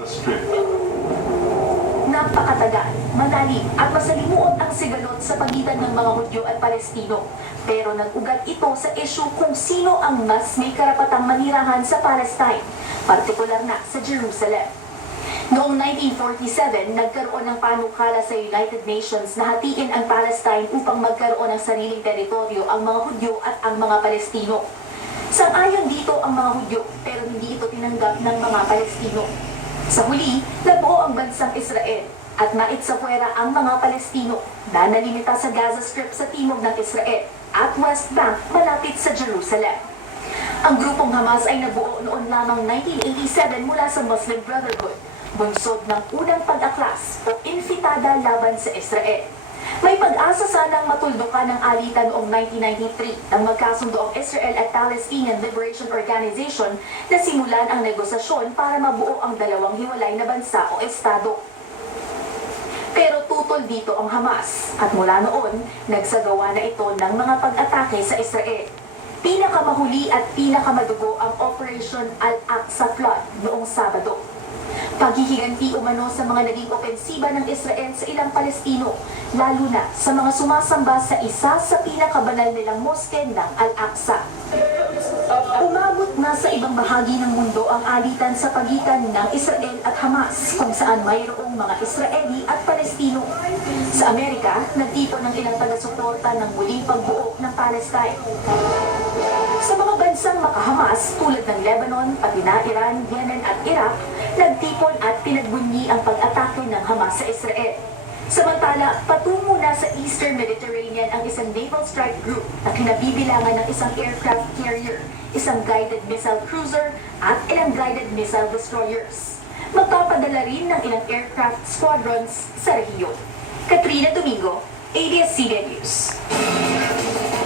The Strip. Napakatagal, malalim at masalimuot ang sigalot sa pagitan ng mga Hudyo at Palestino. Pero nag-ugat ito sa issue kung sino ang mas may karapatang manirahan sa Palestine, partikular na sa Jerusalem. Noong 1947, nagkaroon ng panukala sa United Nations na hatiin ang Palestine upang magkaroon ng sariling teritoryo ang mga Hudyo at ang mga Palestino. Sang-ayon dito ang mga Hudyo pero hindi ito tinanggap ng mga Palestino. Sa huli, nabuo ang bansang Israel at naitsapuera ang mga Palestino na nalimita sa Gaza Strip sa timog ng Israel at West Bank malapit sa Jerusalem. Ang grupong Hamas ay nabuo noon lamang 1987 mula sa Muslim Brotherhood, bunsod ng unang pag-aklas o infitada laban sa Israel. May pag-asa sanang matuldukan ng alitan noong 1993 nang magkasundo ang Israel at Palestinian Liberation Organization na simulan ang negosasyon para mabuo ang dalawang hiwalay na bansa o estado. Pero tutol dito ang Hamas at mula noon, nagsagawa na ito ng mga pag-atake sa Israel. Pinakamahuli at pinakamadugo ang Operation Al-Aqsa Flood noong Sabado. Paghihiganti umano sa mga naging opensiba ng Israel sa ilang Palestino, lalo na sa mga sumasamba sa isa sa pinakabanal nilang moske ng Al-Aqsa. Umabot na sa ibang bahagi ng mundo ang alitan sa pagitan ng Israel at Hamas kung saan mayroong mga Israeli at Palestino. Sa Amerika, nagtipon ng ilang taga-suporta ng muling pagbuo ng Palestine. Sa mga bansang makahamas tulad ng Lebanon, pati Iran, Yemen at Iraq, nagtipon at pinagbunyi ang pag-atake ng Hamas sa Israel. Samantala, patungo na sa Eastern Mediterranean ang isang naval strike group na kinabibilangan ng isang aircraft carrier, isang guided missile cruiser at ilang guided missile destroyers. Magpapadala rin ng ilang aircraft squadrons sa rehiyon. Katrina Domingo, ABS-CBN News.